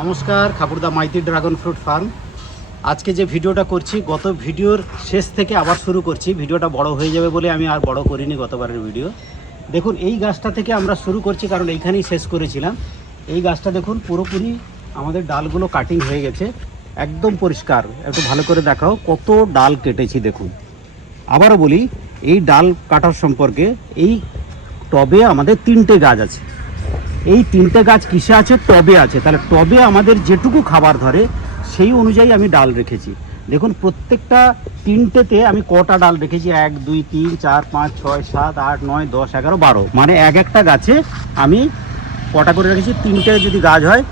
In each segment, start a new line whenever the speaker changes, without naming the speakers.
নমস্কার Khapurda Maity dragon fruit farm আজকে যে ভিডিওটা করছি গত ভিডিওর শেষ থেকে আবার শুরু করছি ভিডিওটা বড় হয়ে যাবে বলে আমি আর বড় করিনি গতবারের ভিডিও দেখুন এই গাছটা থেকে আমরা শুরু করছি কারণ এইখানেই শেষ করেছিলাম এই গাছটা দেখুন পুরোপুরি আমাদের ডালগুলো কাটিং হয়ে গেছে একদম পরিষ্কার একটু ভালো করে দেখাও কত ডাল কেটেছি দেখুন আবারও বলি এই ডাল কাটার সম্পর্কে এই টবে আমাদের তিনটে গাছ আছে এই তিনটে গাছ কিসে আছে টবে আছে তাহলে টবে আমাদের যেটুকু খাবার ধরে সেই অনুযায়ী আমি ডাল রেখেছি দেখুন প্রত্যেকটা তিনটেতে আমি কটা ডাল রেখেছি এক দুই তিন চার পাঁচ ছয় সাত আট নয় দশ এগারো বারো মানে এক একটা গাছে আমি কটা করে রেখেছি তিনটে যদি গাছ হয়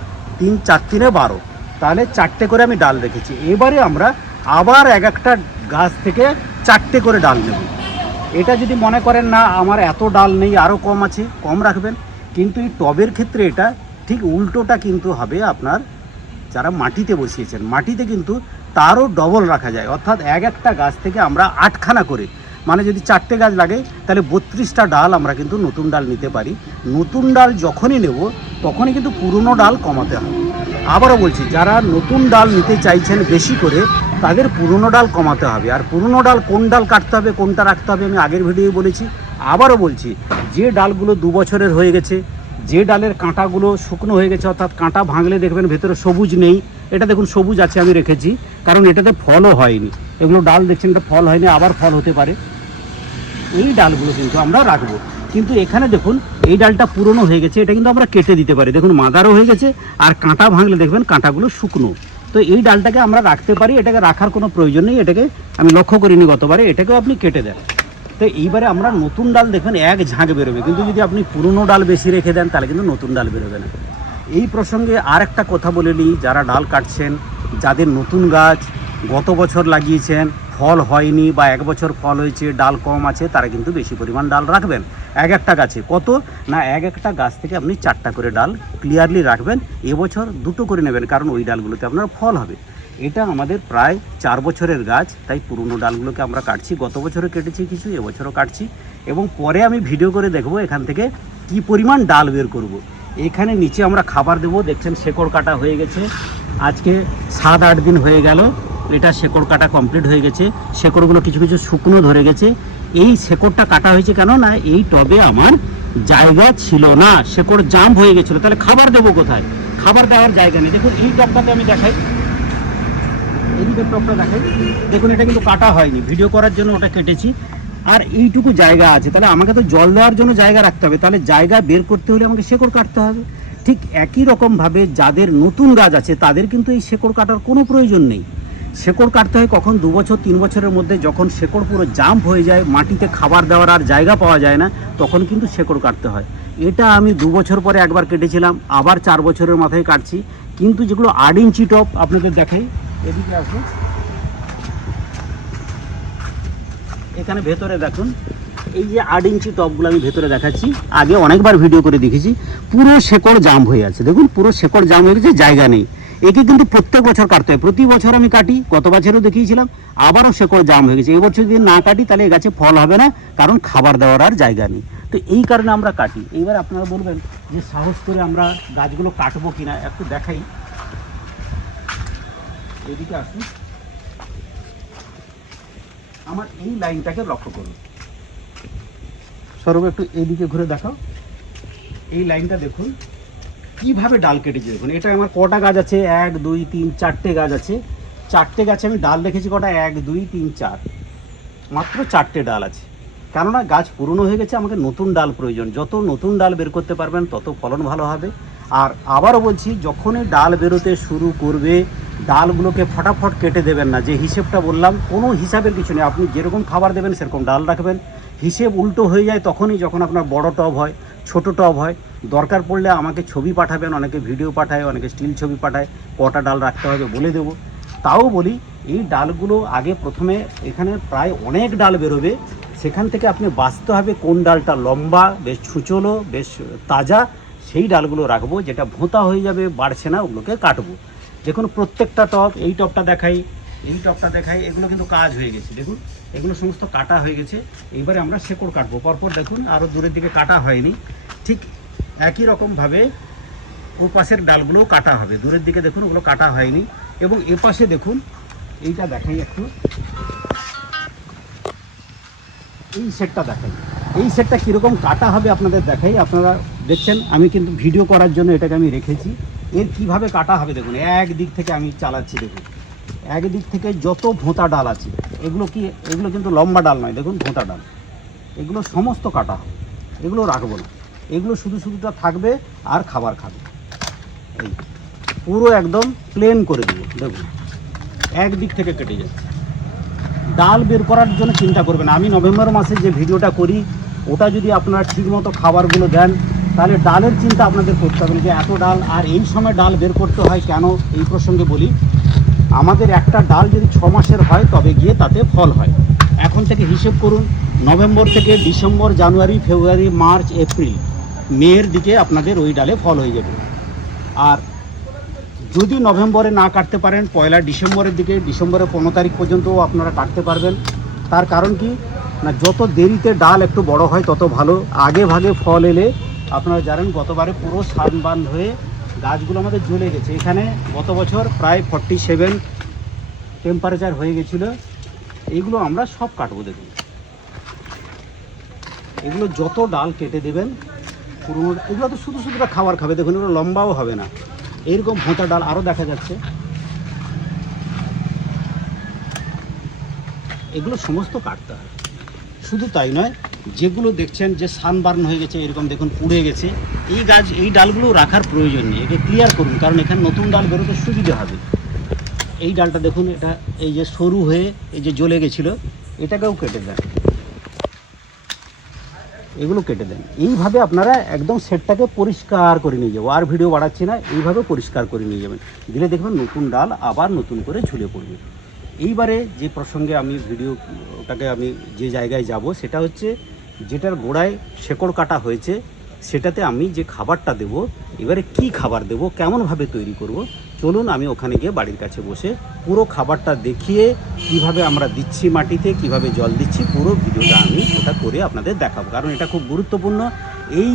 তিন চার তিনে বারো তাহলে চারটে করে আমি ডাল রেখেছি এবারে আমরা আবার এক একটা গাছ থেকে চারটে করে ডাল নেব এটা যদি মনে করেন না আমার এত ডাল নেই আরও কম আছে কম রাখবেন কিন্তু এই টবের ক্ষেত্রে এটা ঠিক উল্টোটা কিন্তু হবে আপনার যারা মাটিতে বসিয়েছেন মাটিতে কিন্তু তারও ডবল রাখা যায় অর্থাৎ এক একটা গাছ থেকে আমরা আটখানা করে মানে যদি চারটে গাছ লাগে তাহলে বত্রিশটা ডাল আমরা কিন্তু নতুন ডাল নিতে পারি নতুন ডাল যখনই নেব তখনই কিন্তু পুরনো ডাল কমাতে হবে আবারও বলছি যারা নতুন ডাল নিতে চাইছেন বেশি করে তাদের পুরনো ডাল কমাতে হবে আর পুরনো ডাল কোন ডাল কাটতে হবে কোনটা রাখতে হবে আমি আগের ভিডিও বলেছি আবারও বলছি যে ডালগুলো দু বছরের হয়ে গেছে যে ডালের কাঁটাগুলো শুকনো হয়ে গেছে অর্থাৎ কাঁটা ভাঙলে দেখবেন ভেতরে সবুজ নেই এটা দেখুন সবুজ আছে আমি রেখেছি কারণ এটাতে ফলও হয়নি এগুলো ডাল দেখছেন এটা ফল হয়নি আবার ফল হতে পারে এই ডালগুলো কিন্তু আমরা রাখবো কিন্তু এখানে দেখুন এই ডালটা পুরনো হয়ে গেছে এটা কিন্তু আমরা কেটে দিতে পারি দেখুন মাদারও হয়ে গেছে আর কাঁটা ভাঙলে দেখবেন কাঁটাগুলো শুকনো তো এই ডালটাকে আমরা রাখতে পারি এটাকে রাখার কোনো প্রয়োজন নেই এটাকে আমি লক্ষ্য করিনি গতবারে এটাকেও আপনি কেটে দেন তো এইবারে আমরা নতুন ডাল দেখবেন এক ঝাঁক বেরোবে কিন্তু যদি আপনি পুরনো ডাল বেশি রেখে দেন তাহলে কিন্তু নতুন ডাল বেরোবে না এই প্রসঙ্গে আর একটা কথা বলে নিই যারা ডাল কাটছেন যাদের নতুন গাছ গত বছর লাগিয়েছেন ফল হয়নি বা এক বছর ফল হয়েছে ডাল কম আছে তারা কিন্তু বেশি পরিমাণ ডাল রাখবেন এক একটা গাছে কত না এক একটা গাছ থেকে আপনি চারটা করে ডাল ক্লিয়ারলি রাখবেন এবছর দুটো করে নেবেন কারণ ওই ডালগুলোতে আপনার ফল হবে এটা আমাদের প্রায় চার বছরের গাছ তাই পুরনো ডালগুলোকে আমরা কাটছি গত বছরও কেটেছি কিছু এবছরও কাটছি এবং পরে আমি ভিডিও করে দেখব এখান থেকে কি পরিমাণ ডাল বের করব। এখানে নিচে আমরা খাবার দেব দেখছেন শেকড় কাটা হয়ে গেছে আজকে সাত আট দিন হয়ে গেল এটা শেকড় কাটা কমপ্লিট হয়ে গেছে শেকড়গুলো কিছু কিছু শুকনো ধরে গেছে এই শেকড়টা কাটা হয়েছে কেন না এই টবে আমার জায়গা ছিল না শেকড় জাম্প হয়ে গেছিলো তাহলে খাবার দেবো কোথায় খাবার দেওয়ার জায়গা নেই দেখুন এই টবটাতে আমি দেখাই এদিকে দেখেন দেখুন এটা কিন্তু কাটা হয়নি ভিডিও করার জন্য ওটা কেটেছি আর এইটুকু জায়গা আছে তাহলে আমাকে তো জল দেওয়ার জন্য জায়গা রাখতে হবে তাহলে জায়গা বের করতে হলে আমাকে শেকড় কাটতে হবে ঠিক একই রকমভাবে যাদের নতুন গাছ আছে তাদের কিন্তু এই শেকড় কাটার কোনো প্রয়োজন নেই শেকড় কাটতে হয় কখন দু বছর তিন বছরের মধ্যে যখন শেকড় পুরো জাম্প হয়ে যায় মাটিতে খাবার দেওয়ার আর জায়গা পাওয়া যায় না তখন কিন্তু শেকড় কাটতে হয় এটা আমি দু বছর পরে একবার কেটেছিলাম আবার চার বছরের মাথায় কাটছি কিন্তু যেগুলো আট ইঞ্চি টপ আপনাদের দেখাই এদিকে আসুন এখানে ভেতরে দেখুন এই যে আট ইঞ্চি টপগুলো আমি ভেতরে দেখাচ্ছি আগে অনেকবার ভিডিও করে দেখেছি পুরো শেকড় জাম হয়ে আছে দেখুন পুরো শেকড় জাম হয়ে গেছে জায়গা নেই একে কিন্তু প্রত্যেক বছর কাটতে হয় প্রতি বছর আমি কাটি গত বছরও দেখিয়েছিলাম আবারও শেকড় জাম হয়ে গেছে এবছর যদি না কাটি তাহলে এ গাছে ফল হবে না কারণ খাবার দেওয়ার আর জায়গা নেই তো এই কারণে আমরা কাটি এইবার আপনারা বলবেন যে সাহস করে আমরা গাছগুলো কাটবো কিনা একটু দেখাই এদিকে আসুন আমার এই লাইনটাকে লক্ষ্য করুন সরব একটু এদিকে ঘুরে দেখাও এই লাইনটা দেখুন কিভাবে ডাল কেটেছে দেখুন এটা আমার কটা গাছ আছে এক দুই তিন চারটে গাছ আছে চারটে গাছে আমি ডাল রেখেছি কটা এক দুই তিন চার মাত্র চারটে ডাল আছে কেননা গাছ পুরনো হয়ে গেছে আমাকে নতুন ডাল প্রয়োজন যত নতুন ডাল বের করতে পারবেন তত ফলন ভালো হবে আর আবারও বলছি যখনই ডাল বেরোতে শুরু করবে ডালগুলোকে ফটাফট কেটে দেবেন না যে হিসেবটা বললাম কোনো হিসাবের কিছু নেই আপনি যেরকম খাবার দেবেন সেরকম ডাল রাখবেন হিসেব উল্টো হয়ে যায় তখনই যখন আপনার বড় টব হয় ছোট টব হয় দরকার পড়লে আমাকে ছবি পাঠাবেন অনেকে ভিডিও পাঠায় অনেকে স্টিল ছবি পাঠায় কটা ডাল রাখতে হবে বলে দেব তাও বলি এই ডালগুলো আগে প্রথমে এখানে প্রায় অনেক ডাল বেরোবে সেখান থেকে আপনি বাঁচতে হবে কোন ডালটা লম্বা বেশ ছুঁচলো বেশ তাজা সেই ডালগুলো রাখবো যেটা ভোঁতা হয়ে যাবে বাড়ছে না ওগুলোকে কাটবো দেখুন প্রত্যেকটা টপ এই টপটা দেখাই এই টপটা দেখাই এগুলো কিন্তু কাজ হয়ে গেছে দেখুন এগুলো সমস্ত কাটা হয়ে গেছে এইবারে আমরা শেকড় কাটবো পরপর দেখুন আরও দূরের দিকে কাটা হয়নি ঠিক একই রকমভাবে ও পাশের ডালগুলোও কাটা হবে দূরের দিকে দেখুন ওগুলো কাটা হয়নি এবং এ পাশে দেখুন এইটা দেখাই একটু এই সেটটা দেখাই এই সেটটা কীরকম কাটা হবে আপনাদের দেখাই আপনারা দেখছেন আমি কিন্তু ভিডিও করার জন্য এটাকে আমি রেখেছি এর কিভাবে কাটা হবে দেখুন এক দিক থেকে আমি চালাচ্ছি দেখুন একদিক থেকে যত ভোঁতা ডাল আছে এগুলো কি এগুলো কিন্তু লম্বা ডাল নয় দেখুন ভোঁতা ডাল এগুলো সমস্ত কাটা হবে এগুলো রাখবো না এগুলো শুধু শুধুটা থাকবে আর খাবার খাবে এই পুরো একদম প্লেন করে দেবো দেখুন এক দিক থেকে কেটে যাচ্ছে ডাল বের করার জন্য চিন্তা করবেন আমি নভেম্বর মাসে যে ভিডিওটা করি ওটা যদি আপনারা ঠিকমতো খাবারগুলো দেন তাহলে ডালের চিন্তা আপনাদের করতে হবে যে এত ডাল আর এই সময় ডাল বের করতে হয় কেন এই প্রসঙ্গে বলি আমাদের একটা ডাল যদি ছ মাসের হয় তবে গিয়ে তাতে ফল হয় এখন থেকে হিসেব করুন নভেম্বর থেকে December January February March April মেয়ের দিকে আপনাদের ওই ডালে ফল হয়ে যাবে আর যদি নভেম্বরে না কাটতে পারেন পয়লা ডিসেম্বরের দিকে ডিসেম্বরের পনেরো তারিখ পর্যন্তও আপনারা কাটতে পারবেন তার কারণ কি না যত দেরিতে ডাল একটু বড় হয় তত ভালো আগে ভাগে ফল এলে আপনারা জানেন গতবারে পুরো সানবান হয়ে গাছগুলো আমাদের জ্বলে গেছে এখানে গত বছর প্রায় ফর্টি সেভেন টেম্পারেচার হয়ে গেছিলো এইগুলো আমরা সব কাটবো দেখুন এগুলো যত ডাল কেটে দেবেন পুরনো এগুলো তো শুধু শুধুটা খাবার খাবে দেখুন এগুলো লম্বাও হবে না এইরকম ভোঁতা ডাল আরও দেখা যাচ্ছে এগুলো সমস্ত কাটতে হয় শুধু তাই নয় যেগুলো দেখছেন যে সানবার্ন হয়ে গেছে এরকম দেখুন পুড়ে গেছে এই গাছ এই ডালগুলো রাখার প্রয়োজন নেই একে ক্লিয়ার করুন কারণ এখানে নতুন ডাল বেরোতে সুবিধা হবে এই ডালটা দেখুন এটা এই যে সরু হয়ে এই যে জ্বলে গেছিলো এটাকেও কেটে দেন এগুলো কেটে দেন এইভাবে আপনারা একদম সেটটাকে পরিষ্কার করে নিয়ে যাবো আর ভিডিও বাড়াচ্ছি না এইভাবে পরিষ্কার করে নিয়ে যাবেন দিলে দেখবেন নতুন ডাল আবার নতুন করে ঝুলে পড়বে এইবারে যে প্রসঙ্গে আমি ভিডিওটাকে আমি যে জায়গায় যাব সেটা হচ্ছে যেটার গোড়ায় শেকড় কাটা হয়েছে সেটাতে আমি যে খাবারটা দেব এবারে কি খাবার দেব কেমনভাবে তৈরি করব চলুন আমি ওখানে গিয়ে বাড়ির কাছে বসে পুরো খাবারটা দেখিয়ে কিভাবে আমরা দিচ্ছি মাটিতে কিভাবে জল দিচ্ছি পুরো ভিডিওটা আমি ওটা করে আপনাদের দেখাবো কারণ এটা খুব গুরুত্বপূর্ণ এই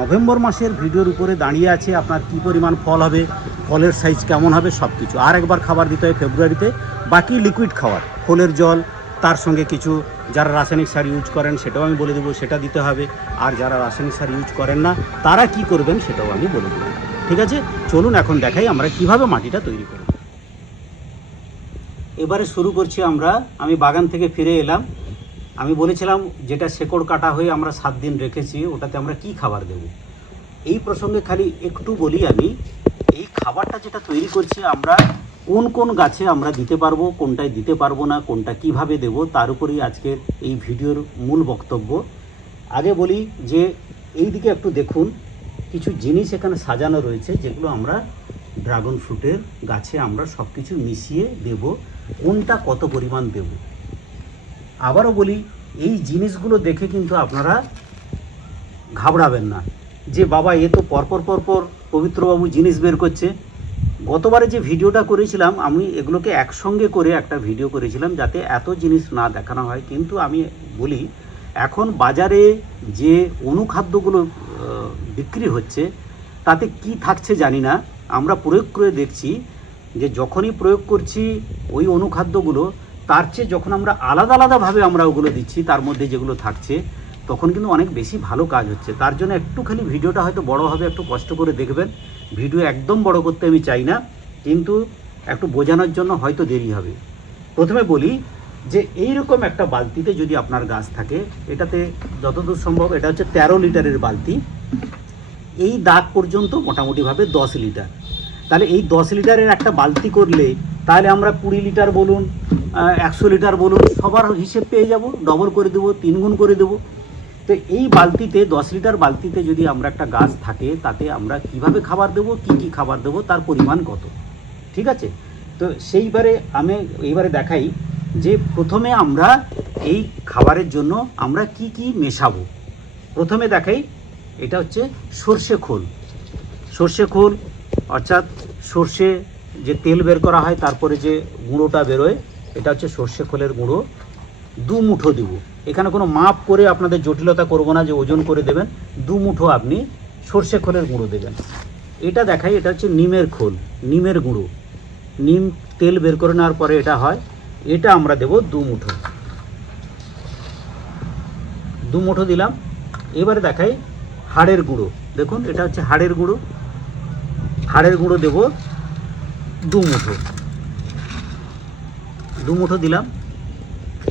নভেম্বর মাসের ভিডিওর উপরে দাঁড়িয়ে আছে আপনার কি পরিমাণ ফল হবে ফলের সাইজ কেমন হবে সব কিছু আর একবার খাবার দিতে হয় ফেব্রুয়ারিতে বাকি লিকুইড খাবার ফলের জল তার সঙ্গে কিছু যারা রাসায়নিক সার ইউজ করেন সেটাও আমি বলে দেবো সেটা দিতে হবে আর যারা রাসায়নিক সার ইউজ করেন না তারা কি করবেন সেটাও আমি বলে দেবো ঠিক আছে চলুন এখন দেখাই আমরা কিভাবে মাটিটা তৈরি করব এবারে শুরু করছি আমরা আমি বাগান থেকে ফিরে এলাম আমি বলেছিলাম যেটা শেকড় কাটা হয়ে আমরা সাত দিন রেখেছি ওটাতে আমরা কি খাবার দেব এই প্রসঙ্গে খালি একটু বলি আমি এই খাবারটা যেটা তৈরি করছি আমরা কোন কোন গাছে আমরা দিতে পারবো কোনটায় দিতে পারবো না কোনটা কিভাবে দেব তার উপরেই আজকের এই ভিডিওর মূল বক্তব্য আগে বলি যে এই দিকে একটু দেখুন কিছু জিনিস এখানে সাজানো রয়েছে যেগুলো আমরা ড্রাগন ফ্রুটের গাছে আমরা সব কিছু মিশিয়ে দেব কোনটা কত পরিমাণ দেবো আবারও বলি এই জিনিসগুলো দেখে কিন্তু আপনারা ঘাবড়াবেন না যে বাবা এ তো পরপর পরপর পবিত্রবাবু জিনিস বের করছে গতবারে যে ভিডিওটা করেছিলাম আমি এগুলোকে একসঙ্গে করে একটা ভিডিও করেছিলাম যাতে এত জিনিস না দেখানো হয় কিন্তু আমি বলি এখন বাজারে যে অনুখাদ্যগুলো বিক্রি হচ্ছে তাতে কি থাকছে জানি না আমরা প্রয়োগ করে দেখছি যে যখনই প্রয়োগ করছি ওই অনুখাদ্যগুলো তার চেয়ে যখন আমরা আলাদা আলাদাভাবে আমরা ওগুলো দিচ্ছি তার মধ্যে যেগুলো থাকছে তখন কিন্তু অনেক বেশি ভালো কাজ হচ্ছে তার জন্য একটুখানি ভিডিওটা হয়তো বড়োভাবে হবে একটু কষ্ট করে দেখবেন ভিডিও একদম বড় করতে আমি চাই না কিন্তু একটু বোঝানোর জন্য হয়তো দেরি হবে প্রথমে বলি যে এই রকম একটা বালতিতে যদি আপনার গাছ থাকে এটাতে যতদূর সম্ভব এটা হচ্ছে ১৩ লিটারের বালতি এই দাগ পর্যন্ত মোটামুটিভাবে দশ লিটার তাহলে এই দশ লিটারের একটা বালতি করলে তাহলে আমরা কুড়ি লিটার বলুন একশো লিটার বলুন সবার হিসেব পেয়ে যাব ডবল করে দেবো তিনগুণ করে দেবো তো এই বালতিতে দশ লিটার বালতিতে যদি আমরা একটা গাছ থাকে তাতে আমরা কিভাবে খাবার দেবো কি কি খাবার দেবো তার পরিমাণ কত ঠিক আছে তো সেইবারে আমি এইবারে দেখাই যে প্রথমে আমরা এই খাবারের জন্য আমরা কি কি মেশাবো প্রথমে দেখাই এটা হচ্ছে সর্ষে খোল সর্ষে খোল অর্থাৎ সর্ষে যে তেল বের করা হয় তারপরে যে গুঁড়োটা বেরোয় এটা হচ্ছে সর্ষে খোলের গুঁড়ো দু মুঠো দেব এখানে কোনো মাপ করে আপনাদের জটিলতা করব না যে ওজন করে দেবেন দু মুঠো আপনি সর্ষে খোলের গুঁড়ো দেবেন এটা দেখাই এটা হচ্ছে নিমের খোল নিমের গুঁড়ো নিম তেল বের করে নেওয়ার পরে এটা হয় এটা আমরা দেব দু মুঠো দু মুঠো দিলাম এবারে দেখাই হাড়ের গুঁড়ো দেখুন এটা হচ্ছে হাড়ের গুঁড়ো হাড়ের গুঁড়ো দেব দু মুঠো দুমুঠো দিলাম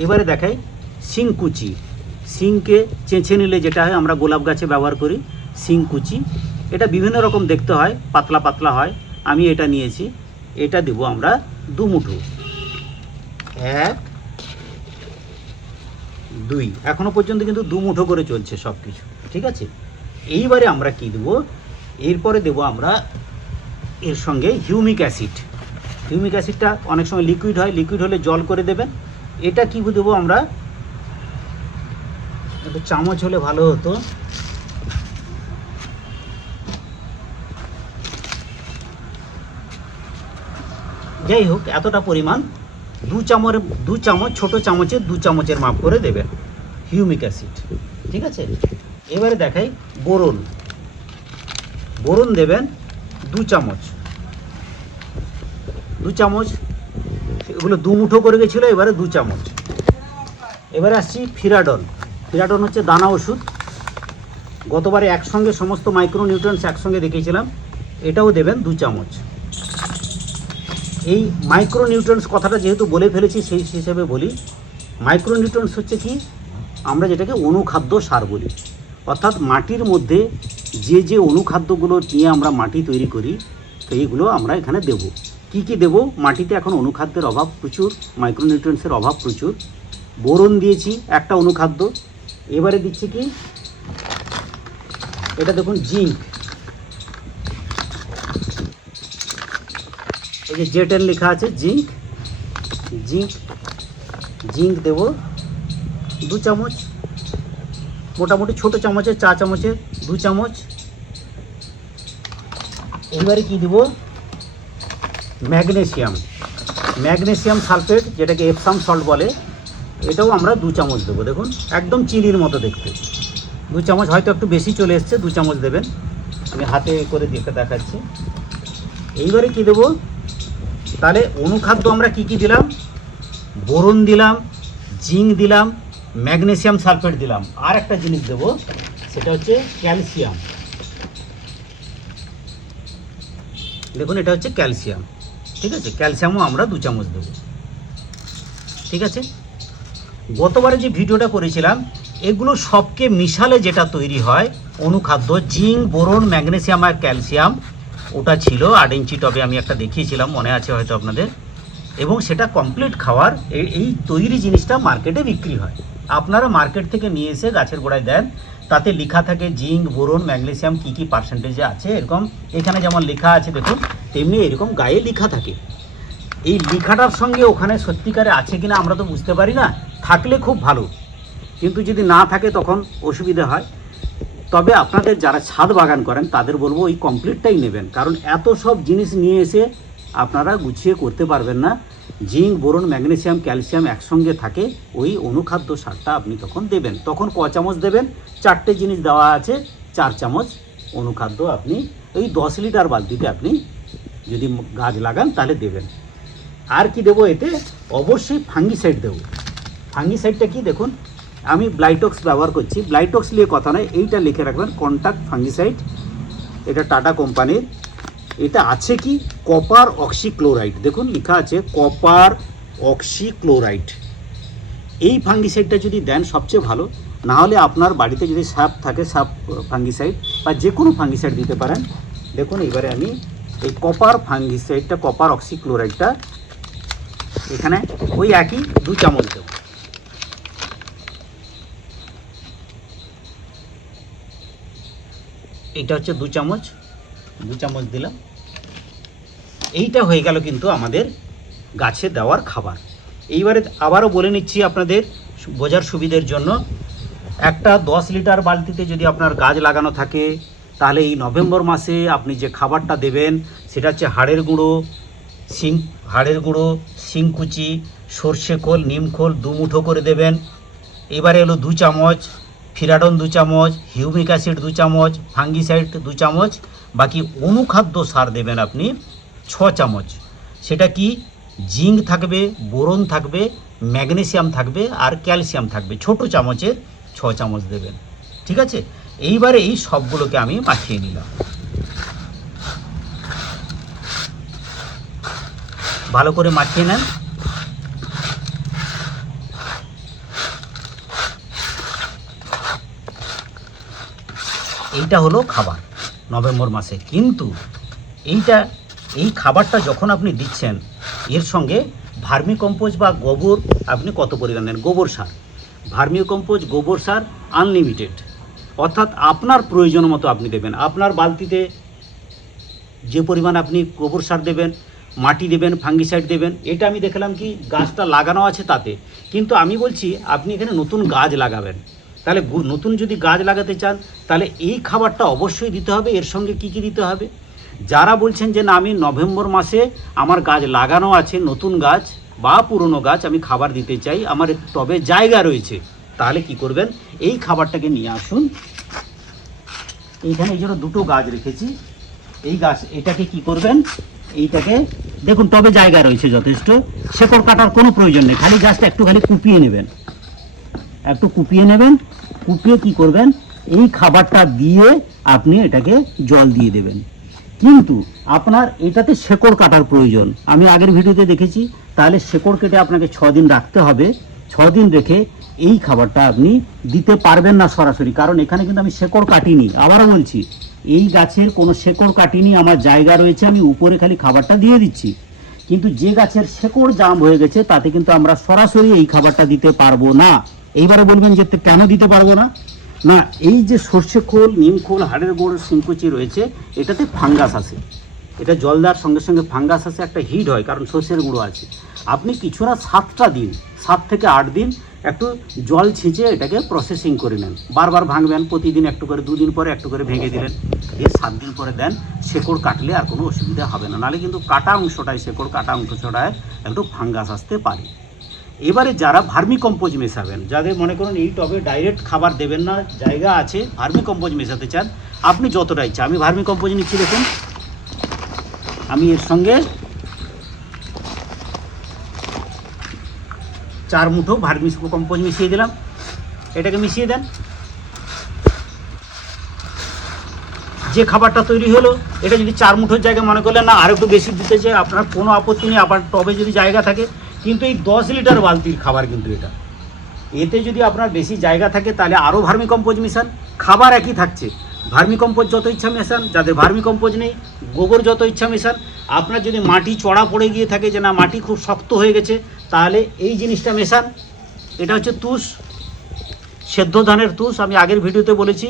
এবারে দেখাই শিংকুচি শিংকে চেঁচে নিলে যেটা হয় আমরা গোলাপ গাছে ব্যবহার করি শিংকুচি এটা বিভিন্ন রকম দেখতে হয় পাতলা পাতলা হয় আমি এটা নিয়েছি এটা দেব আমরা দুমুঠো এক দুই এখনও পর্যন্ত কিন্তু দুমুঠো করে চলছে সব কিছু ঠিক আছে এইবারে আমরা কি দেব এরপরে দেব আমরা এর সঙ্গে হিউমিক অ্যাসিড হিউমিক অ্যাসিডটা অনেক সময় লিকুইড হয় লিকুইড হলে জল করে দেবেন এটা কী দেবো আমরা একটু চামচ হলে ভালো হতো যাই হোক এতটা পরিমাণ দু চামচ দু চামচ ছোটো চামচের দু চামচের মাপ করে দেবেন হিউমিক অ্যাসিড ঠিক আছে এবারে দেখাই বোরন বোরন দেবেন দু চামচ দু চামচ এগুলো দু মুঠো করে গেছিলো এবারে দু চামচ এবারে আসছি ফিরাডন ফিরাডন হচ্ছে দানা ওষুধ গতবারে একসঙ্গে সমস্ত মাইক্রো নিউট্রিয়েন্টস একসঙ্গে দেখেছিলাম এটাও দেবেন দু চামচ এই মাইক্রো নিউট্রিয়েন্টস কথাটা যেহেতু বলে ফেলেছি সেই হিসেবে বলি মাইক্রো নিউট্রিয়েন্টস হচ্ছে কি আমরা যেটাকে অনুখাদ্য সার বলি অর্থাৎ মাটির মধ্যে যে যে অনুখাদ্যগুলো নিয়ে আমরা মাটি তৈরি করি সেইগুলো আমরা এখানে দেবো কি কি দেব মাটিতে এখন অনুখাদ্যের অভাব প্রচুর মাইক্রোনিউট্রিয়েন্টসের অভাব প্রচুর বোরন দিয়েছি একটা অনুখাদ্য এবারে দিচ্ছি কি এটা দেখুন জিঙ্ক এই যে জেটেন লেখা আছে জিঙ্ক জিঙ্ক জিঙ্ক দেব দু চামচ মোটামুটি ছোট চামচে চা চামচে দু চামচ এবারে কি দেবো ম্যাগনেশিয়াম ম্যাগনেশিয়াম সালফেট যেটাকে এপসাম সল্ট বলে এটাও আমরা দু চামচ দেবো দেখুন একদম চিনির মতো দেখতে দু চামচ হয়তো একটু বেশি চলে এসছে দু চামচ দেবেন আমি হাতে করে দেখে দেখাচ্ছি এইবারে কি দেব তাহলে অনুখাদ্য আমরা কি কি দিলাম বোরন দিলাম জিঙ্ক দিলাম ম্যাগনেশিয়াম সালফেট দিলাম আর একটা জিনিস দেব সেটা হচ্ছে ক্যালসিয়াম দেখুন এটা হচ্ছে ক্যালসিয়াম ঠিক আছে ক্যালসিয়ামও আমরা দু চামচ দেবো ঠিক আছে গতবারে যে ভিডিওটা করেছিলাম এগুলো সবকে মিশালে যেটা তৈরি হয় অনুখাদ্য জিঙ্ক বোরন ম্যাগনেসিয়াম আর ক্যালসিয়াম ওটা ছিল আট ইঞ্চি টবে আমি একটা দেখিয়েছিলাম মনে আছে হয়তো আপনাদের এবং সেটা কমপ্লিট খাওয়ার এই তৈরি জিনিসটা মার্কেটে বিক্রি হয় আপনারা মার্কেট থেকে নিয়ে এসে গাছের গোড়ায় দেন তাতে লেখা থাকে জিঙ্ক বোরন ম্যাগনেসিয়াম কী কী পার্সেন্টেজে আছে এরকম এখানে যেমন লেখা আছে দেখুন তেমনি এরকম গায়ে লেখা থাকে এই লেখাটার সঙ্গে ওখানে সত্যিকারে আছে কিনা আমরা তো বুঝতে পারি না থাকলে খুব ভালো কিন্তু যদি না থাকে তখন অসুবিধা হয় তবে আপনাদের যারা ছাদ বাগান করেন তাদের বলবো ওই কমপ্লিটটাই নেবেন কারণ এত সব জিনিস নিয়ে এসে আপনারা গুছিয়ে করতে পারবেন না জিঙ্ক বোরন ম্যাগনেসিয়াম ক্যালসিয়াম একসঙ্গে থাকে ওই অনুখাদ্য সারটা আপনি তখন দেবেন তখন ক চামচ দেবেন চারটে জিনিস দেওয়া আছে চার চামচ অনুখাদ্য আপনি ওই দশ লিটার বালতিতে আপনি যদি গাছ লাগান তাহলে দেবেন আর কি দেবো এতে অবশ্যই ফাঙ্গিসাইড দেবো ফাঙ্গিসাইডটা কি দেখুন আমি ব্লাইটক্স ব্যবহার করছি ব্লাইটক্স নিয়ে কথা নয় এইটা লিখে রাখবেন কন্ট্যাক্ট ফাঙ্গিসাইড এটা টাটা কোম্পানির এটা আছে কি কপার অক্সিক্লোরাইড দেখুন লেখা আছে কপার অক্সিক্লোরাইড এই ফাঙ্গিসাইডটা যদি দেন সবচেয়ে ভালো না হলে আপনার বাড়িতে যদি সাপ থাকে সাপ ফাঙ্গিসাইড বা যে কোনো ফাঙ্গিসাইড দিতে পারেন দেখুন এবারে আমি এই কপার ফাঙ্গিসাইডটা কপার অক্সিক্লোরাইডটা এখানে ওই একই দু চামচ দেব এটা হচ্ছে দু চামচ দু চামচ দিলাম এইটা হয়ে গেল কিন্তু আমাদের গাছে দেওয়ার খাবার এইবারে আবারও বলে নিচ্ছি আপনাদের বোঝার সুবিধের জন্য একটা দশ লিটার বালতিতে যদি আপনার গাছ লাগানো থাকে তাহলে এই নভেম্বর মাসে আপনি যে খাবারটা দেবেন সেটা হচ্ছে হাড়ের গুঁড়ো শিং হাড়ের গুঁড়ো শিংকুচি সর্ষে খোল নিম খোল দু মুঠো করে দেবেন এবারে এলো দু চামচ ফিরাডন দু চামচ হিউমিক অ্যাসিড দু চামচ ফাঙ্গিসাইড দু চামচ বাকি অনুখাদ্য সার দেবেন আপনি ছ চামচ সেটা কি জিঙ্ক থাকবে বোরন থাকবে ম্যাগনেসিয়াম থাকবে আর ক্যালসিয়াম থাকবে ছোট চামচের ছ চামচ দেবেন ঠিক আছে এইবারে এই সবগুলোকে আমি মাখিয়ে নিলাম ভালো করে মাখিয়ে নেন এইটা হলো খাবার নভেম্বর মাসে কিন্তু এইটা এই খাবারটা যখন আপনি দিচ্ছেন এর সঙ্গে ভার্মি কম্পোজ বা গোবর আপনি কত পরিমাণ নেন গোবর সার ভার্মি কম্পোজ গোবর সার আনলিমিটেড অর্থাৎ আপনার প্রয়োজন মতো আপনি দেবেন আপনার বালতিতে যে পরিমাণ আপনি গোবর সার দেবেন মাটি দেবেন ফাঙ্গিসাইড দেবেন এটা আমি দেখলাম কি গাছটা লাগানো আছে তাতে কিন্তু আমি বলছি আপনি এখানে নতুন গাছ লাগাবেন তাহলে নতুন যদি গাছ লাগাতে চান তাহলে এই খাবারটা অবশ্যই দিতে হবে এর সঙ্গে কী কী দিতে হবে যারা বলছেন যে না আমি নভেম্বর মাসে আমার গাছ লাগানো আছে নতুন গাছ বা পুরনো গাছ আমি খাবার দিতে চাই আমার টবে জায়গা রয়েছে তাহলে কি করবেন এই খাবারটাকে নিয়ে আসুন এইখানে এই জন্য দুটো গাছ রেখেছি এই গাছ এটাকে কি করবেন এইটাকে দেখুন টবে জায়গা রয়েছে যথেষ্ট শেকড় কাটার কোনো প্রয়োজন নেই খালি গাছটা একটু খালি কুপিয়ে নেবেন একটু কুপিয়ে নেবেন কুপিয়ে কি করবেন এই খাবারটা দিয়ে আপনি এটাকে জল দিয়ে দেবেন কিন্তু আপনার এটাতে শেকড় কাটার প্রয়োজন আমি আগের ভিডিওতে দেখেছি তাহলে শেকড় কেটে আপনাকে ছ দিন রাখতে হবে ছ দিন রেখে এই খাবারটা আপনি দিতে পারবেন না সরাসরি কারণ এখানে কিন্তু আমি শেকড় কাটিনি আবারও বলছি এই গাছের কোনো শেকড় কাটিনি আমার জায়গা রয়েছে আমি উপরে খালি খাবারটা দিয়ে দিচ্ছি কিন্তু যে গাছের শেকড় জাম হয়ে গেছে তাতে কিন্তু আমরা সরাসরি এই খাবারটা দিতে পারবো না এইবারে বলবেন যে কেন দিতে পারবো না না এই যে সর্ষে খোল নিম খোল হাড়ের গোড় সিমকুচি রয়েছে এটাতে ফাঙ্গাস আছে এটা জল দেওয়ার সঙ্গে সঙ্গে ফাঙ্গাস আছে একটা হিট হয় কারণ সর্ষের গুঁড়ো আছে আপনি কিছু না সাতটা দিন সাত থেকে আট দিন একটু জল ছিঁচে এটাকে প্রসেসিং করে নেন বারবার ভাঙবেন প্রতিদিন একটু করে দুদিন পরে একটু করে ভেঙে দিলেন দিয়ে সাত দিন পরে দেন শেকড় কাটলে আর কোনো অসুবিধা হবে না নাহলে কিন্তু কাটা অংশটায় শেকড় কাটা অংশটায় একটু ফাঙ্গাস আসতে পারে এবারে যারা ভার্মি কম্পোজ মেশাবেন যাদের মনে করুন এই টবে ডাইরেক্ট খাবার দেবেন না জায়গা আছে ভার্মি কম্পোজ মেশাতে চান আপনি যতটা ইচ্ছা আমি ভার্মি কম্পোজ নিচ্ছি দেখুন আমি এর সঙ্গে চার মুঠো ভার্মি কম্পোজ মিশিয়ে দিলাম এটাকে মিশিয়ে দেন যে খাবারটা তৈরি হলো এটা যদি চার মুঠোর জায়গায় মনে করলেন না আর একটু বেশি দিতে চাই আপনার কোনো আপত্তি নেই আবার টবে যদি জায়গা থাকে কিন্তু এই দশ লিটার বালতির খাবার কিন্তু এটা এতে যদি আপনার বেশি জায়গা থাকে তাহলে আরও ভার্মিকম্পোজ মিশান খাবার একই থাকছে ভার্মিকম্পোজ যত ইচ্ছা মেশান যাদের ভার্মিকম্পোজ নেই গোবর যত ইচ্ছা মেশান আপনার যদি মাটি চড়া পড়ে গিয়ে থাকে যে না মাটি খুব শক্ত হয়ে গেছে তাহলে এই জিনিসটা মেশান এটা হচ্ছে তুষ সেদ্ধ ধানের তুষ আমি আগের ভিডিওতে বলেছি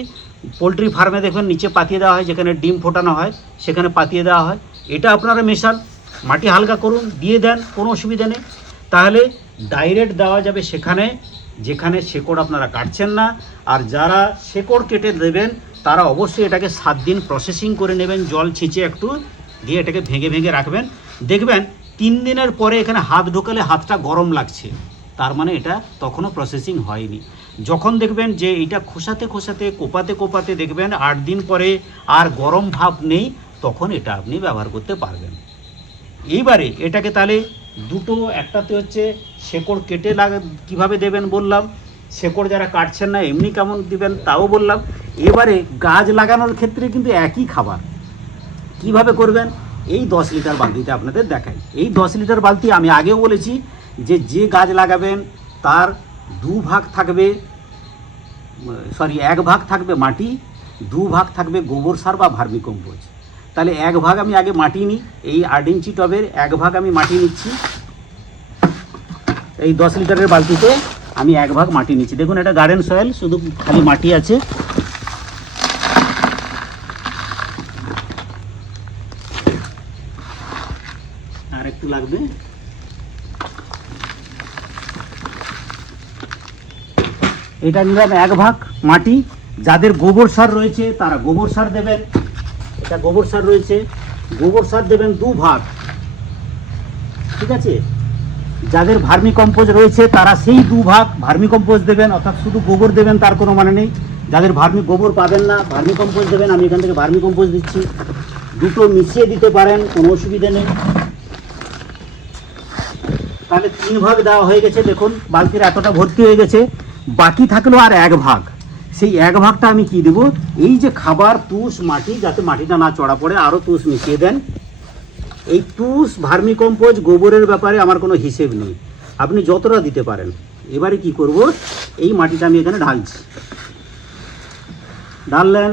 পোলট্রি ফার্মে দেখবেন নিচে পাতিয়ে দেওয়া হয় যেখানে ডিম ফোটানো হয় সেখানে পাতিয়ে দেওয়া হয় এটা আপনারা মেশান মাটি হালকা করুন দিয়ে দেন কোনো অসুবিধা নেই তাহলে ডাইরেক্ট দেওয়া যাবে সেখানে যেখানে শেকড় আপনারা কাটছেন না আর যারা শেকড় কেটে দেবেন তারা অবশ্যই এটাকে সাত দিন প্রসেসিং করে নেবেন জল ছিঁচে একটু দিয়ে এটাকে ভেঙে ভেঙে রাখবেন দেখবেন তিন দিনের পরে এখানে হাত ঢোকালে হাতটা গরম লাগছে তার মানে এটা তখনও প্রসেসিং হয়নি যখন দেখবেন যে এটা খোসাতে খোসাতে কোপাতে কোপাতে দেখবেন আট দিন পরে আর গরম ভাব নেই তখন এটা আপনি ব্যবহার করতে পারবেন এইবারে এটাকে তাহলে দুটো একটাতে হচ্ছে শেকড় কেটে লাগে কীভাবে দেবেন বললাম শেকড় যারা কাটছেন না এমনি কেমন দিবেন তাও বললাম এবারে গাছ লাগানোর ক্ষেত্রে কিন্তু একই খাবার কিভাবে করবেন এই দশ লিটার বালতিতে আপনাদের দেখাই এই দশ লিটার বালতি আমি আগেও বলেছি যে যে গাছ লাগাবেন তার দু ভাগ থাকবে সরি এক ভাগ থাকবে মাটি দু ভাগ থাকবে গোবর সার বা ভার্মিকম্পোজ তাহলে এক ভাগ আমি আগে মাটি নিই এই আট ইঞ্চি টবের এক ভাগ আমি মাটি নিচ্ছি এই দশ লিটারের বালতিতে আমি এক ভাগ মাটি নিচ্ছি দেখুন এটা গার্ডেন সয়েল শুধু খালি মাটি আছে আর একটু লাগবে এটা নিলাম এক ভাগ মাটি যাদের গোবর সার রয়েছে তারা গোবর সার দেবেন এটা গোবর সার রয়েছে গোবর সার দেবেন দু ভাগ ঠিক আছে যাদের ভার্মি কম্পোজ রয়েছে তারা সেই দু ভাগ ভার্মি কম্পোজ দেবেন অর্থাৎ শুধু গোবর দেবেন তার কোনো মানে নেই যাদের ভার্মি গোবর পাবেন না ভার্মি কম্পোজ দেবেন আমি এখান থেকে ভার্মি কম্পোজ দিচ্ছি দুটো মিশিয়ে দিতে পারেন কোনো অসুবিধা নেই তাহলে তিন ভাগ দেওয়া হয়ে গেছে দেখুন বালতির এতটা ভর্তি হয়ে গেছে বাকি থাকলো আর এক ভাগ সেই এক ভাগটা আমি কি দেব এই যে খাবার তুষ মাটি যাতে মাটিটা না চড়া পড়ে আরও তুষ মিশিয়ে দেন এই তুষ ভার্মিকম্পোজ গোবরের ব্যাপারে আমার কোনো হিসেব নেই আপনি যতটা দিতে পারেন এবারে কি করব এই মাটিটা আমি এখানে ঢালছি ঢাললেন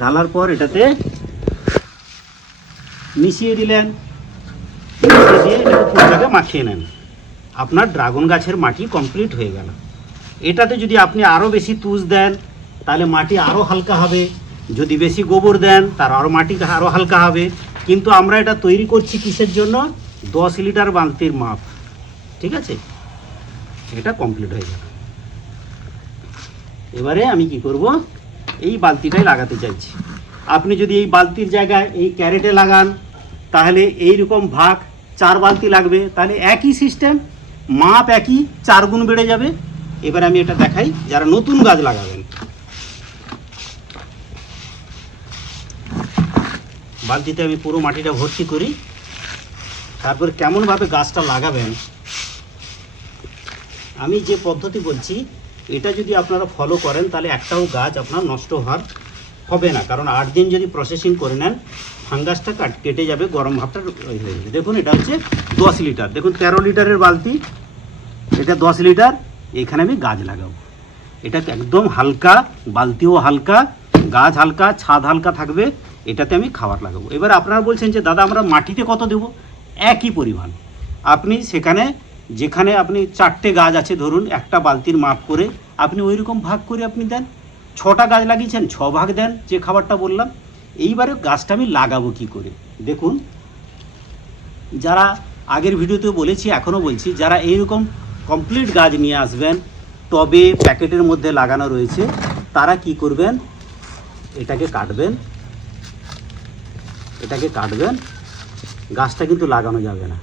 ঢালার পর এটাতে মিশিয়ে দিলেন মিশিয়ে দিয়ে এটাকে মাখিয়ে নেন আপনার ড্রাগন গাছের মাটি কমপ্লিট হয়ে গেল এটাতে যদি আপনি আরও বেশি তুষ দেন তাহলে মাটি আরও হালকা হবে যদি বেশি গোবর দেন তার আরও মাটি আরও হালকা হবে কিন্তু আমরা এটা তৈরি করছি কিসের জন্য দশ লিটার বালতির মাপ ঠিক আছে এটা কমপ্লিট হয়ে যাবে এবারে আমি কি করব এই বালতিটাই লাগাতে চাইছি আপনি যদি এই বালতির জায়গায় এই ক্যারেটে লাগান তাহলে এই রকম ভাগ চার বালতি লাগবে তাহলে একই সিস্টেম মাপ একই চার গুণ বেড়ে যাবে এবার আমি এটা দেখাই যারা নতুন গাছ লাগাবেন বালতিতে আমি পুরো মাটিটা ভর্তি করি তারপর কেমনভাবে গাছটা লাগাবেন আমি যে পদ্ধতি বলছি এটা যদি আপনারা ফলো করেন তাহলে একটাও গাছ আপনার নষ্ট হওয়ার হবে না কারণ আট দিন যদি প্রসেসিং করে নেন ফাঙ্গাসটা কাট কেটে যাবে গরম ভাবটা হয়ে যাবে দেখুন এটা হচ্ছে দশ লিটার দেখুন তেরো লিটারের বালতি এটা দশ লিটার এখানে আমি গাছ লাগাবো এটাতে একদম হালকা বালতিও হালকা গাছ হালকা ছাদ হালকা থাকবে এটাতে আমি খাবার লাগাবো এবার আপনারা বলছেন যে দাদা আমরা মাটিতে কত দেব একই পরিমাণ আপনি সেখানে যেখানে আপনি চারটে গাছ আছে ধরুন একটা বালতির মাপ করে আপনি ওই রকম ভাগ করে আপনি দেন ছটা গাছ লাগিয়েছেন ছ ভাগ দেন যে খাবারটা বললাম এইবারে গাছটা আমি লাগাবো কি করে দেখুন যারা আগের ভিডিওতে বলেছি এখনও বলছি যারা এইরকম কমপ্লিট গাছ নিয়ে আসবেন তবে প্যাকেটের মধ্যে লাগানো রয়েছে তারা কি করবেন এটাকে কাটবেন এটাকে কাটবেন গাছটা কিন্তু লাগানো যাবে না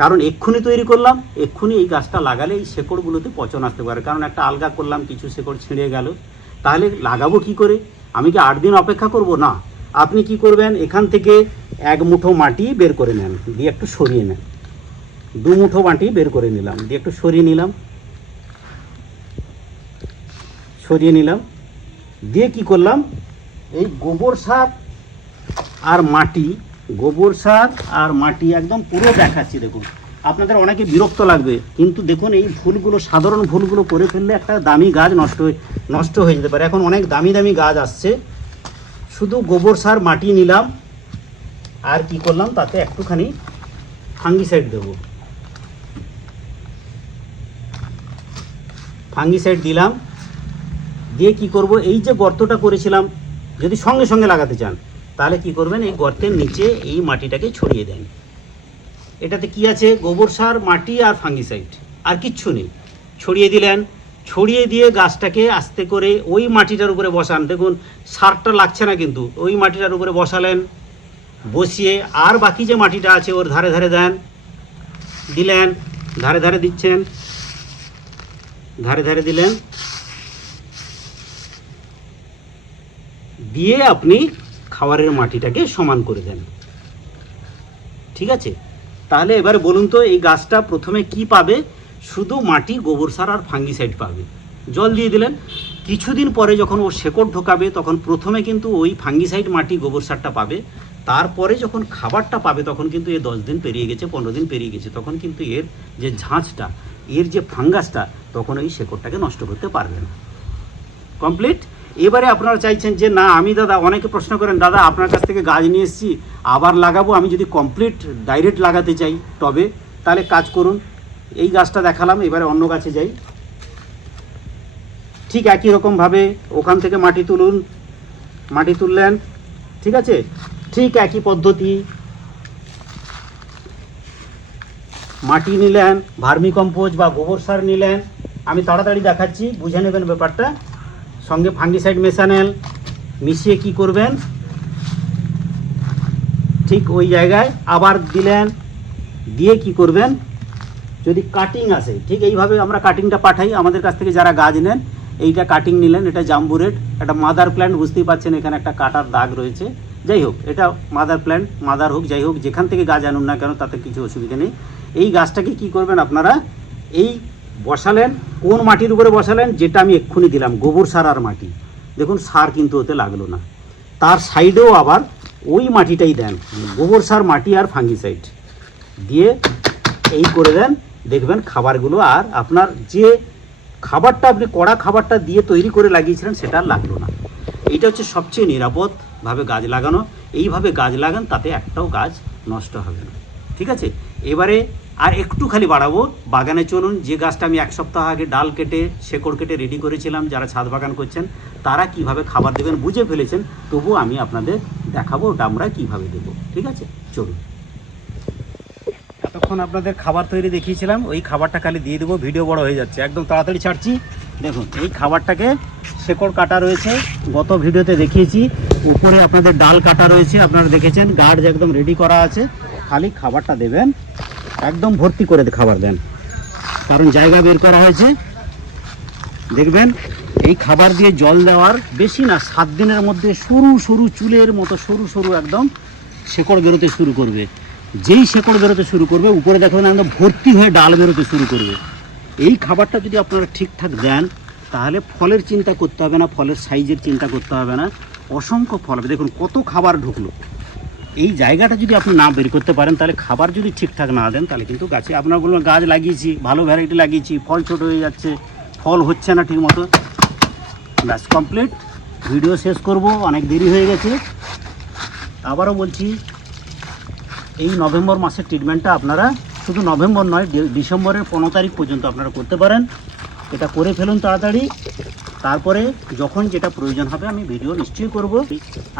কারণ এক্ষুনি তৈরি করলাম এক্ষুনি এই গাছটা লাগালে এই শেকড়গুলোতে পচন আসতে পারে কারণ একটা আলগা করলাম কিছু শেকড় ছিঁড়ে গেল তাহলে লাগাবো কি করে আমি কি আট দিন অপেক্ষা করব না আপনি কি করবেন এখান থেকে এক মুঠো মাটি বের করে নেন দিয়ে একটু সরিয়ে নেন দু মুঠো বাটি বের করে নিলাম দিয়ে একটু সরিয়ে নিলাম সরিয়ে নিলাম দিয়ে কি করলাম এই গোবর সার আর মাটি গোবর সার আর মাটি একদম পুরো দেখাচ্ছি দেখুন আপনাদের অনেকে বিরক্ত লাগবে কিন্তু দেখুন এই ফুলগুলো সাধারণ ফুলগুলো করে ফেললে একটা দামি গাছ নষ্ট হয়ে নষ্ট হয়ে যেতে পারে এখন অনেক দামি দামি গাছ আসছে শুধু গোবর সার মাটি নিলাম আর কি করলাম তাতে একটুখানি ফাঙ্গিসাইড দেবো ফাঙ্গিসাইড দিলাম দিয়ে কি করব এই যে গর্তটা করেছিলাম যদি সঙ্গে সঙ্গে লাগাতে চান তাহলে কি করবেন এই গর্তের নিচে এই মাটিটাকে ছড়িয়ে দেন এটাতে কি আছে গোবর সার মাটি আর ফাঙ্গিসাইড আর কিচ্ছু নেই ছড়িয়ে দিলেন ছড়িয়ে দিয়ে গাছটাকে আস্তে করে ওই মাটিটার উপরে বসান দেখুন সারটা লাগছে না কিন্তু ওই মাটিটার উপরে বসালেন বসিয়ে আর বাকি যে মাটিটা আছে ওর ধারে ধারে দেন দিলেন ধারে ধারে দিচ্ছেন ধারে ধারে দিলেন দিয়ে আপনি খাবারের মাটিটাকে সমান করে দেন ঠিক আছে তাহলে এবারে বলুন তো এই গাছটা প্রথমে কি পাবে শুধু মাটি গোবর সার আর ফাঙ্গিসাইড পাবে জল দিয়ে দিলেন কিছুদিন পরে যখন ও শেকড় ঢোকাবে তখন প্রথমে কিন্তু ওই ফাঙ্গিসাইড মাটি গোবর সারটা পাবে তারপরে যখন খাবারটা পাবে তখন কিন্তু এ দশ দিন পেরিয়ে গেছে পনেরো দিন পেরিয়ে গেছে তখন কিন্তু এর যে ঝাঁঝটা এর যে ফাঙ্গাসটা তখন এই শেকড়টাকে নষ্ট করতে পারবে না কমপ্লিট এবারে আপনারা চাইছেন যে না আমি দাদা অনেকে প্রশ্ন করেন দাদা আপনার কাছ থেকে গাছ নিয়ে এসেছি আবার লাগাবো আমি যদি কমপ্লিট ডাইরেক্ট লাগাতে চাই তবে তাহলে কাজ করুন এই গাছটা দেখালাম এবারে অন্য গাছে যাই ঠিক একই রকমভাবে ওখান থেকে মাটি তুলুন মাটি তুললেন ঠিক আছে ঠিক একই পদ্ধতি মাটি নিলেন ভার্মি কম্পোজ বা গোবর সার নিলেন আমি তাড়াতাড়ি দেখাচ্ছি বুঝে নেবেন ব্যাপারটা সঙ্গে ফাঙ্গিসাইড মেশানেল মিশিয়ে কি করবেন ঠিক ওই জায়গায় আবার দিলেন দিয়ে কি করবেন যদি কাটিং আসে ঠিক এইভাবে আমরা কাটিংটা পাঠাই আমাদের কাছ থেকে যারা গাছ নেন এইটা কাটিং নিলেন এটা জাম্বুরেট একটা মাদার প্ল্যান্ট বুঝতেই পারছেন এখানে একটা কাটার দাগ রয়েছে যাই হোক এটা মাদার প্ল্যান্ট মাদার হোক যাই হোক যেখান থেকে গাছ আনুন না কেন তাতে কিছু অসুবিধা নেই এই গাছটাকে কি করবেন আপনারা এই বসালেন কোন মাটির উপরে বসালেন যেটা আমি এক্ষুনি দিলাম গোবর সার আর মাটি দেখুন সার কিন্তু ওতে লাগলো না তার সাইডেও আবার ওই মাটিটাই দেন মানে গোবর সার মাটি আর ফাঙ্গিসাইড দিয়ে এই করে দেন দেখবেন খাবারগুলো আর আপনার যে খাবারটা আপনি কড়া খাবারটা দিয়ে তৈরি করে লাগিয়েছিলেন সেটা লাগলো না এটা হচ্ছে সবচেয়ে নিরাপদ ভাবে গাছ লাগানো এইভাবে গাছ লাগান তাতে একটাও গাছ নষ্ট হবে না ঠিক আছে এবারে আর একটু খালি বাড়াবো বাগানে চলুন যে গাছটা আমি এক সপ্তাহ আগে ডাল কেটে শেকড় কেটে রেডি করেছিলাম যারা ছাদ বাগান করছেন তারা কিভাবে খাবার দেবেন বুঝে ফেলেছেন তবু আমি আপনাদের দেখাবো ওটা আমরা কীভাবে দেবো ঠিক আছে চলুন এতক্ষণ আপনাদের খাবার তৈরি দেখিয়েছিলাম ওই খাবারটা খালি দিয়ে দেবো ভিডিও বড় হয়ে যাচ্ছে একদম তাড়াতাড়ি ছাড়ছি দেখুন এই খাবারটাকে শেকড় কাটা রয়েছে গত ভিডিওতে দেখিয়েছি উপরে আপনাদের ডাল কাটা রয়েছে আপনারা দেখেছেন গার্ড একদম রেডি করা আছে খালি খাবারটা দেবেন একদম ভর্তি করে খাবার দেন কারণ জায়গা বের করা হয়েছে দেখবেন এই খাবার দিয়ে জল দেওয়ার বেশি না সাত দিনের মধ্যে সরু সরু চুলের মতো সরু সরু একদম শেকড় বেরোতে শুরু করবে যেই শেকড় বেরোতে শুরু করবে উপরে দেখবেন একদম ভর্তি হয়ে ডাল বেরোতে শুরু করবে এই খাবারটা যদি আপনারা ঠিকঠাক দেন তাহলে ফলের চিন্তা করতে হবে না ফলের সাইজের চিন্তা করতে হবে না অসংখ্য ফল হবে দেখুন কত খাবার ঢুকলো এই জায়গাটা যদি আপনি না বের করতে পারেন তাহলে খাবার যদি ঠিকঠাক না দেন তাহলে কিন্তু গাছে আপনার বলবেন গাছ লাগিয়েছি ভালো ভ্যারাইটি লাগিয়েছি ফল ছোট হয়ে যাচ্ছে ফল হচ্ছে না ঠিকমতো ব্যাস কমপ্লিট ভিডিও শেষ করব অনেক দেরি হয়ে গেছে আবারও বলছি এই নভেম্বর মাসের ট্রিটমেন্টটা আপনারা শুধু নভেম্বর নয় ডিসেম্বরের পনেরো তারিখ পর্যন্ত আপনারা করতে পারেন এটা করে ফেলুন তাড়াতাড়ি তারপরে যখন যেটা প্রয়োজন হবে আমি ভিডিও নিশ্চয়ই করব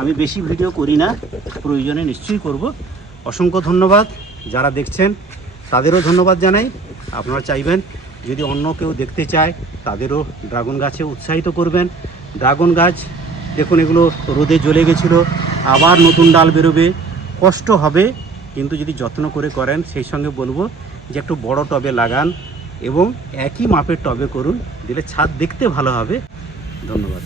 আমি বেশি ভিডিও করি না প্রয়োজনে নিশ্চয়ই করব অসংখ্য ধন্যবাদ যারা দেখছেন তাদেরও ধন্যবাদ জানাই আপনারা চাইবেন যদি অন্য কেউ দেখতে চায় তাদেরও ড্রাগন গাছে উৎসাহিত করবেন ড্রাগন গাছ দেখুন এগুলো রোদে জ্বলে গেছিলো আবার নতুন ডাল বেরোবে কষ্ট হবে কিন্তু যদি যত্ন করে করেন সেই সঙ্গে বলবো যে একটু বড় টবে লাগান এবং একই মাপের টবে করুন দিলে ছাদ দেখতে ভালো হবে ধন্যবাদ